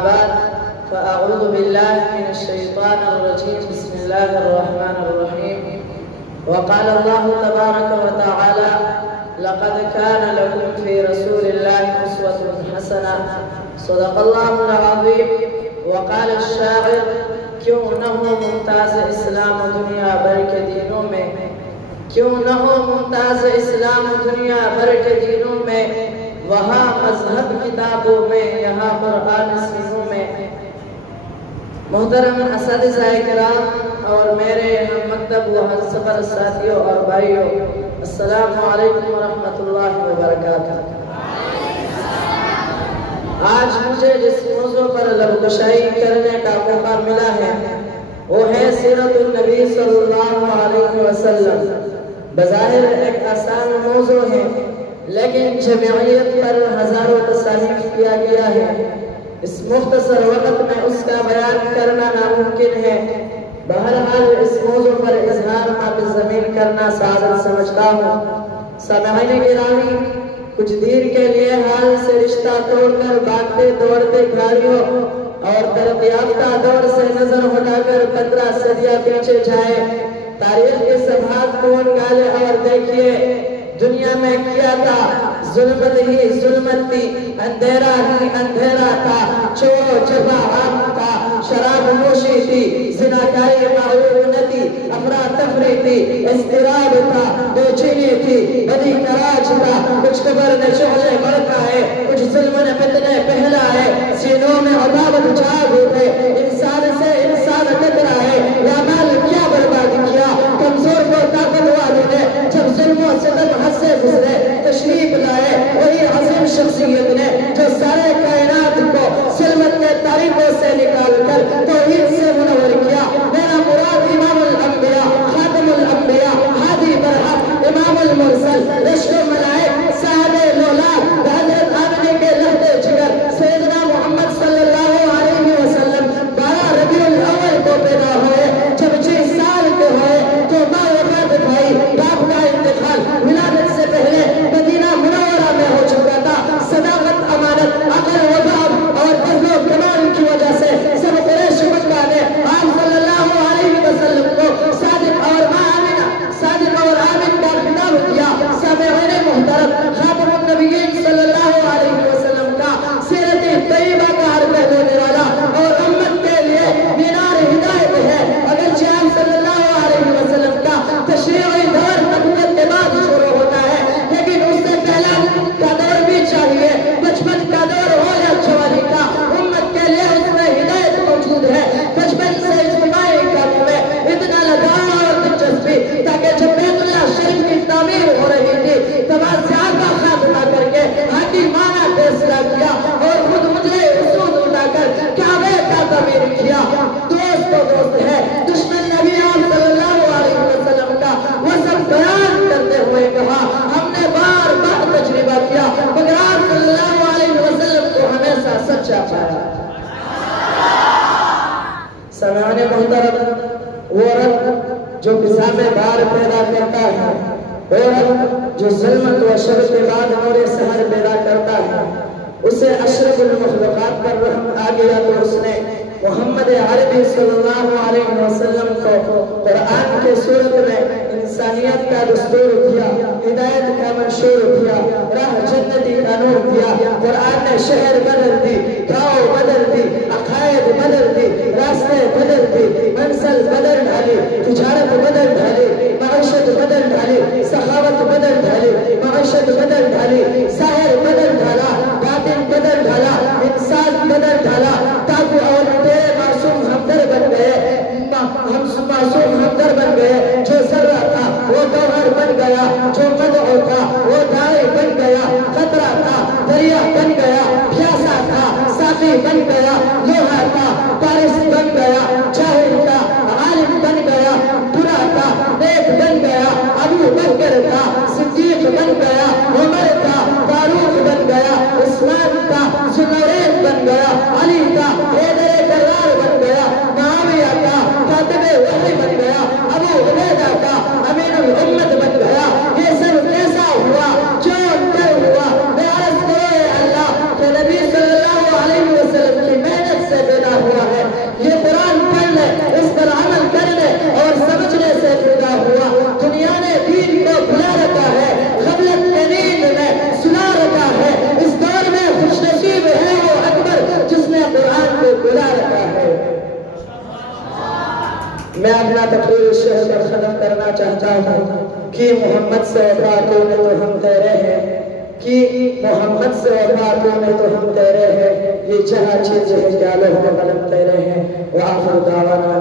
أما بعد فأعوذ بالله من الشيطان الرجيم بسم الله الرحمن الرحيم. وقال الله تبارك وتعالى لقد كان لكم في رسول الله أسوة حسنة صدق الله العظيم. وقال الشاعر کیوں نہ ہو ممتاز اسلام دنیا بھر کے دینوں میں، کیوں نہ ہو ممتاز اسلام دنیا بھر کے دینوں میں، وہاں مذہب کتابوں میں یہاں قرآن سینوں میں۔ محترم اساتذہ کرام اور میرے ہم مکتب و ہم سفر ساتھیوں اور بھائیوں، السلام علیکم ورحمۃ اللہ وبرکاتہ۔ آج مجھے جس موضوع پر لب کشائی کرنے کا موقع ملا ہے وہ ہے سیرت النبی صلی اللہ علیہ وسلم۔ بظاہر ایک آسان موضوع ہے لیکن جمعیت پر ہزاروں تصانیف کیا گیا ہے۔ اس مختصر وقت میں اس کا بیان کرنا ناممکن ہے۔ بہرحال اس موضوع پر اظہار قابل ضمیر کرنا سعادت سمجھتا ہوں۔ سامعین گرامی، کچھ دیر کے لیے حال سے رشتہ توڑ کر بھاگتے دوڑتے گھاڑیوں اور ترقی یافتہ دور سے نظر ہٹا کر 15 صدیاں پیچھے جائے، تاریخ کے صفحات کو نکالے اور دیکھیے دنیا میں کیا تھا۔ ظلمت ہی ظلمت تھی، اندھیرا ہی اندھیرا تھا، چور چپا عام تھا، شراب نوشی تھی، زناکاری معروف نہ تھی، افراتفری تھی، اضطراب تھا، بے چینی تھی، بدی کراج تھا، کچھ قبر نے شعلے بڑھتا ہے، کچھ ظلم نے فتنے پہلا ہے، سینوں میں عداوت جاگ اٹھے، انسان سے انسان ٹکرا ہے، اعمال کیا برباد کیا، کمزور کو طاقتور نے جب ظلم و ستم حد سے گزرے تشریف لائے، وہی عظیم شخصیت نے جو سارے کائنات کو ظلمت کے تاریخوں سے نکال کر توحید سے منور کیا۔ میرا مراد امام الانبیاء، خاتم الانبیاء، ہادی برحق، امام المرسل، رشد و ملائک، سعد لولاد، حضرت آمنہ کے لہد جگر سیدنا محمد صلی اللہ علیہ وسلم 12 ربیع الاول کو پیدا ہوئے۔ جب 6 سال کے ہوئے تو ماں وفات پائی، باپ کا انتقال ولادت سے پہلے مدینہ منورہ میں ہو چکا تھا۔ صداقت، امانت، عقل، وفا اور فضل و کمال کی وجہ سے سب قریش مکہ نے آپ صلی اللہ علیہ وسلم کو صادق اور آمین کا خطاب کیا۔ سامعین محترم، خاتم النبیین صلی اللہ علیہ وسلم کا سیرت طیبہ کا ہر پہلونے والا اور امت کے لیے مینار ہدایت ہے۔ اگرچہ آپ صلی اللہ علیہ وسلم کا تشریعی دور نبوت کے بعد شروع ہوتا ہے لیکن اس سے پہلا کا دور بھی چاہیے، بچپن کا دور ہو یا جوانی کا، امت کے لیے اس میں ہدایت موجود ہے۔ بچپن سے اجتماعی کاموں میں اتنا لگاؤ اور دلچسپی تاکہ جب بیت اللہ شریف کی تعمیر ہو رہی تھی تباسیات کا خاتمہ کر کے ہاتھی مانا فیصلہ کیا اور خود مجرے اسود اٹھا کر کعبے کا تعمیر کیا۔ دوست تو دوست ہے، دشمن نبی آپ صلی اللہ علیہ وسلم کا وصف بیان کرتے ہوئے کہا ہم نے بار بار تجربہ کیا مگر آپ صلی اللہ علیہ وسلم کو ہمیشہ سچا پایا۔ سامعین محترم، وہ رب جو فضا میں بار پیدا کرتا ہے، وہ رب جو ظلمت و شر کے بعد نور سحر پیدا کرتا ہے، اسے اشرف المخلوقات پر رحم آ گیا تو اس نے محمد عربی صلی اللہ علیہ وسلم کو قرآن کے صورت میں انسانیت کا دستور دیا، ہدایت کا منشور دیا، راہ جنتی کا نور دیا۔ قرآن نے شہر بدل دی، گاؤں بدل دی، عقائد بدل دی، راستے بدل دی، منزل بدل ڈالی، تجارت بدل ڈالی، معیشت بدل ڈالی، سخاوت بدل ڈالی، معیشت بدل ڈالی، ظاہر بدل ڈالا، باطن بدل ڈالا، انسان بدل ڈالا، تاکہ اور تیرے معصوم ہمدر بن گئے، معصوم ہمدر بن گئے۔ جو ذرہ تھا وہ گوہر بن گیا، جو مدعو تھا وہ داعی بن گیا، خطرہ تھا دریا بن گیا، پیاسا تھا ساقی بن گیا، لوہا تھا بارش بن گیا، جاہل تھا عالم بن گیا، برا تھا نیک بن گیا، ابو بکر تھا صدیق بن گیا، عمر تھا فاروق بن گیا، عثمان تھا ذوالنورین بن گیا، علی تھا حیدر کرار بن گیا، معاویہ تھا کاتب وحی بن گیا، ابو عبیدہ تھا امین الامت بن گیا۔ یہ سب کیسا ہوا؟ جو اندر ہوا۔ میں عرض کرے اللہ کہ نبی صلی اللہ علیہ وسلم کی محنت میں اپنا تقریر اس شعر پر ختم کرنا چاہتا ہوں کہ محمد سے وفا تونے تو ہم تیرے ہیں، کہ محمد سے وفا تونے تو ہم تیرے ہیں، یہ جہاں چیز ہے کیا لوگ قلم تیرے ہیں۔ وآخر دعوانا